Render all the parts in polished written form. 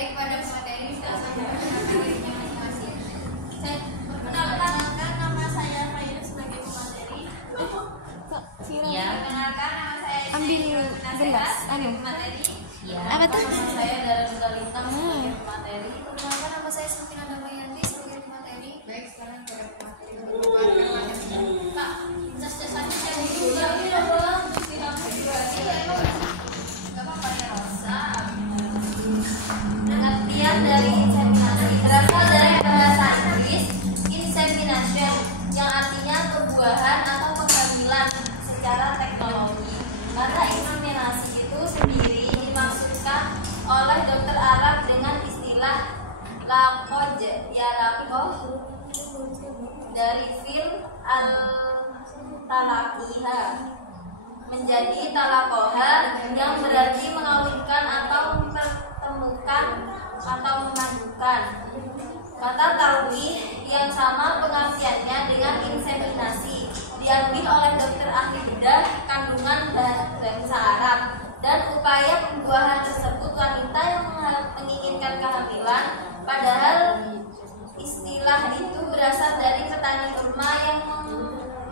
Baik, pada materi silakan materinya masing-masing. Saya perkenalkan nama saya Fairu sebagai pemateri. Ya. Perkenalkan nama saya Ambil gelas, materi. Ya. Apa tuh? Nama saya Dara Lintang sebagai pemateri. Perkenalkan nama saya Sultina Damayanti sebagai pemateri. Baik, sekarang pada pemateri. Kak, jasanya saya juga ya, Bang. Tidak pribadi ya, Bang. Enggak apa-apa ya, Rosa. Pengertian dari inseminasi berasal dari bahasa Inggris insemination yang artinya pembuahan atau penghamilan secara teknologi. Kata inseminasi itu sendiri dimaksudkan oleh dokter Arab dengan istilah lakoj, ya lakoh dari fil al-talaqiha menjadi talakoha yang berarti mengawinkan atau mempertemukan atau memadukan. Kata talqih yang sama pengertiannya dengan inseminasi diambil oleh dokter ahli bedah kandungan bangsa Arab, dan upaya pembuahan tersebut wanita yang menginginkan kehamilan, padahal istilah itu berasal dari petani kurma yang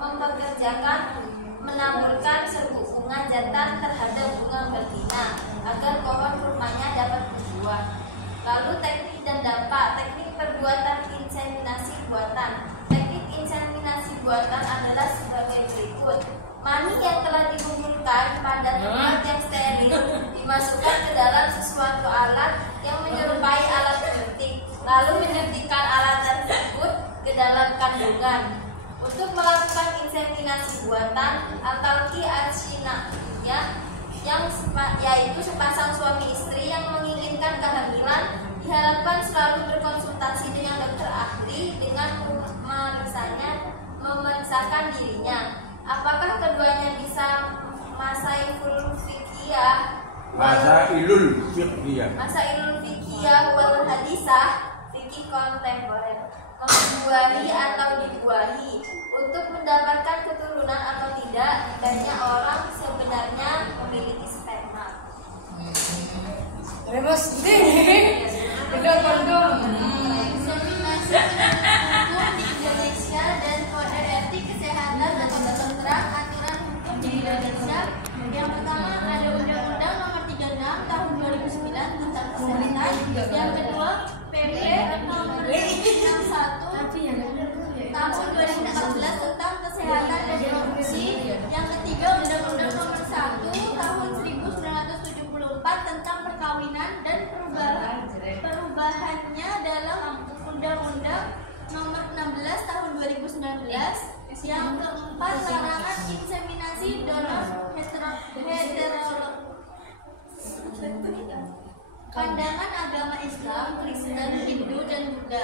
mempekerjakan menaburkan serbuk bunga jantan terhadap bunga betina agar pohon kurmanya dapat berbuah. Lalu teknik dan dampak. Teknik perbuatan inseminasi buatan. Teknik inseminasi buatan adalah sebagai berikut. Mani yang telah dikumpulkan pada tempat yang steril dimasukkan ke dalam sesuatu alat yang menyerupai alat penyuntik, lalu menyuntikkan alat tersebut ke dalam kandungan. Untuk melakukan inseminasi buatan al-talqi al-shina yaitu sepasang suami istri yang menginginkan kehamilan diharapkan selalu berkonsultasi dengan dokter ahli dengan memeriksakan dirinya apakah keduanya bisa masailul fikiyah wal hadisah, fikih kontemporer, membuahi atau dibuahi, untuk mendapatkan keturunan atau tidak, hendaknya orang sebenarnya memiliki sperma. Rebus deh. Udah kondom. Inseminasi hukum di Indonesia dan kode etik kesehatan dan kedokteran aturan hukum di Indonesia. Yang pertama ada Undang-Undang Nomor 36 Tahun 2009 tentang kesehatan. Yang kedua PP Nomor 61 Tahun 2014 tentang kesehatan dan reproduksi. Yang ketiga Undang-Undang Nomor 1 Tahun 1974 tentang perkawinan dan perubahannya dalam Undang-Undang Nomor 16 Tahun 2019. Yang keempat larangan inseminasi donor heterolog. Pandangan agama Islam, Kristen, Hindu, dan Buddha.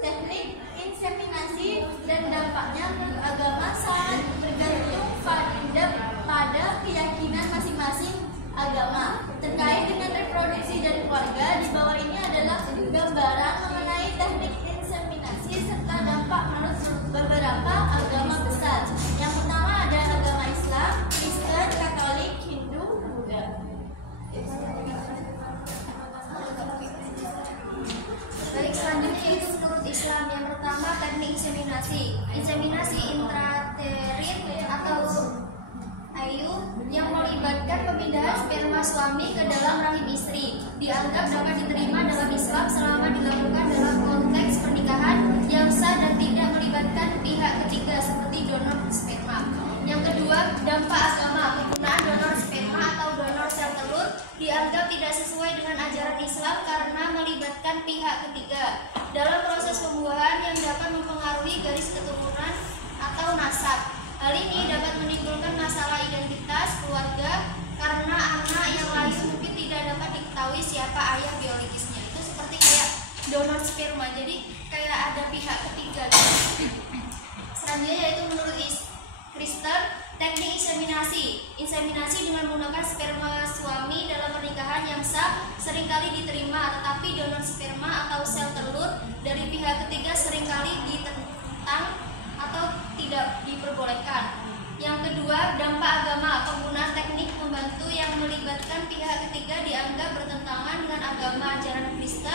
Teknik inseminasi dan dampaknya ke agama sangat bergantung pada keyakinan masing-masing agama. Terkait dengan reproduksi dan keluarga, di bawah ini adalah gambaran mengenai teknik inseminasi serta dampak menurut beberapa agama besar. Yang pertama ada agama Islam, Kristen, Katolik, Hindu, Buddha. Baik, selanjutnya itu menurut Islam. Yang pertama teknik inseminasi. Inseminasi intraterin atau IU yang melibatkan pemindahan sperma suami ke dalam rahim istri dianggap dapat diterima dalam Islam selama dilakukan dalam konteks pernikahan yang sah dan tidak melibatkan pihak ketiga seperti donor sperma. Yang kedua, dampak agama. Penggunaan donor sperma atau donor sel telur dianggap tidak sesuai dengan ajaran Islam karena melibatkan pihak ketiga dalam proses pembuahan yang dapat mempengaruhi garis keturunan atau nasab. Hal ini dapat menimbulkan masalah identitas keluarga karena anak yang lahir mungkin tidak dapat diketahui siapa ayah biologisnya. Itu seperti kayak donor sperma, jadi kayak ada pihak ketiga. Selanjutnya yaitu menurut Kristen, teknik inseminasi. Inseminasi dengan menggunakan sperma suami dalam pernikahan yang sah seringkali diterima, tetapi donor sperma atau sel telur dari pihak ketiga seringkali ditentang atau tidak diperbolehkan. Yang kedua, dampak agama. Penggunaan teknik membantu yang melibatkan pihak ketiga dianggap bertentangan dengan agama ajaran Kristen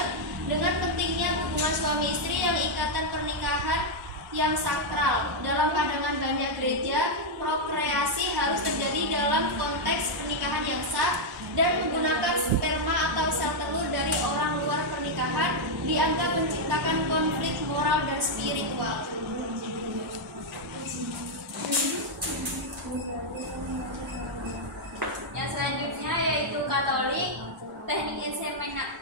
yang sakral. Dalam pandangan banyak gereja, prokreasi harus terjadi dalam konteks pernikahan yang sah, dan menggunakan sperma atau sel telur dari orang luar pernikahan dianggap menciptakan konflik moral dan spiritual. Yang selanjutnya yaitu Katolik. Teknik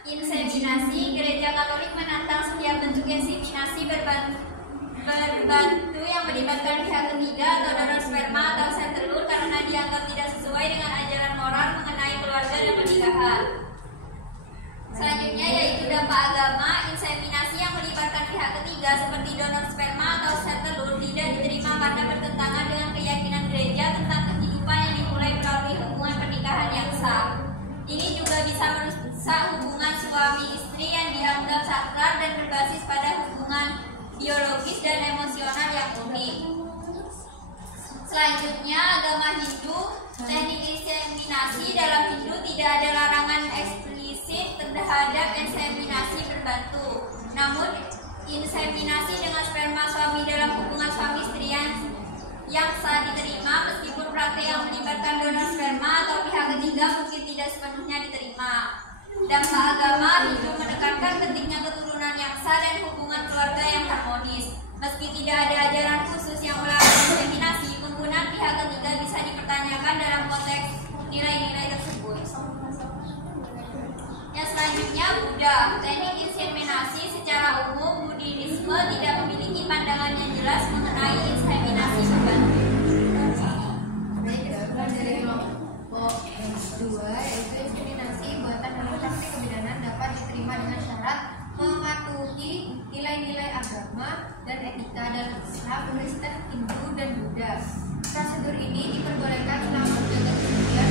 inseminasi. Gereja Katolik menantang setiap bentuk inseminasi berbantu yang melibatkan pihak ketiga atau donor sperma atau sel telur karena dianggap tidak sesuai dengan ajaran moral mengenai keluarga dan pernikahan. Selanjutnya yaitu dampak agama. Inseminasi yang melibatkan pihak ketiga seperti donor sperma atau sel telur tidak diterima karena bertentangan dengan keyakinan gereja tentang kehidupan yang dimulai melalui hubungan pernikahan yang sah. Ini juga bisa merusak hubungan suami istri yang dianggap sakral dan berbasis pada hubungan biologis dan emosional yang unik. Selanjutnya, agama Hindu. Teknik inseminasi dalam Hindu tidak ada larangan eksplisit terhadap inseminasi berbantu. Namun, inseminasi dengan sperma suami dalam hubungan suami istri yang sah diterima, meskipun praktek yang melibatkan donor sperma atau pihak ketiga mungkin tidak sepenuhnya diterima. Dampak agama Hindu menekankan pentingnya keturunan yang sah dan hubungan keluarga yang harmonis. Meski tidak ada ajaran khusus yang melarang inseminasi, penggunaan pihak ketiga bisa dipertanyakan dalam konteks nilai-nilai tersebut. Yang selanjutnya, Buddha. Teknik inseminasi secara umum, Buddhisme tidak memiliki pandangan yang jelas mengenai inseminasi berbantu. Baik, kita mulai dari kelompok 2, yaitu inseminasi buatan dalam praktik kebidanan dapat diterima dengan syarat mematuhi nilai-nilai agama dan etika dalam Islam, Kristen, Hindu, dan Buddha. Prosedur ini diperbolehkan selama menjaga kesucian,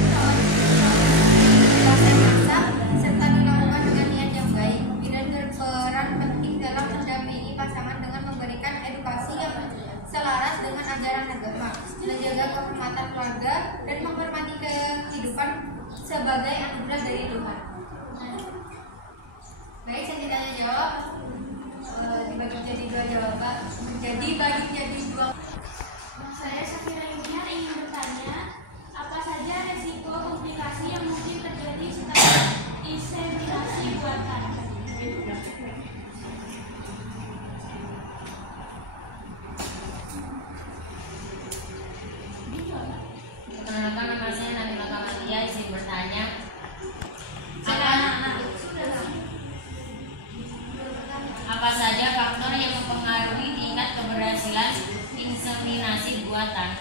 proses yang sah, serta dilakukan dengan niat yang baik. Bidan berperan penting dalam mendampingi pasangan dengan memberikan edukasi yang selaras dengan ajaran agama, menjaga kehormatan keluarga, dan menghormati kehidupan sebagai anugerah dari Tuhan. Baik, saya tanya jawab. Dibagi jadi dua jawaban. Dibagi jadi dua. Saya Safira Yunia ingin bertanya, apa saja resiko komplikasi yang mungkin terjadi setelah inseminasi buatan? Perkenalkan, nama saya Nabila Kamalia, izin bertanya. Apa saja faktor yang mempengaruhi tingkat keberhasilan inseminasi buatan?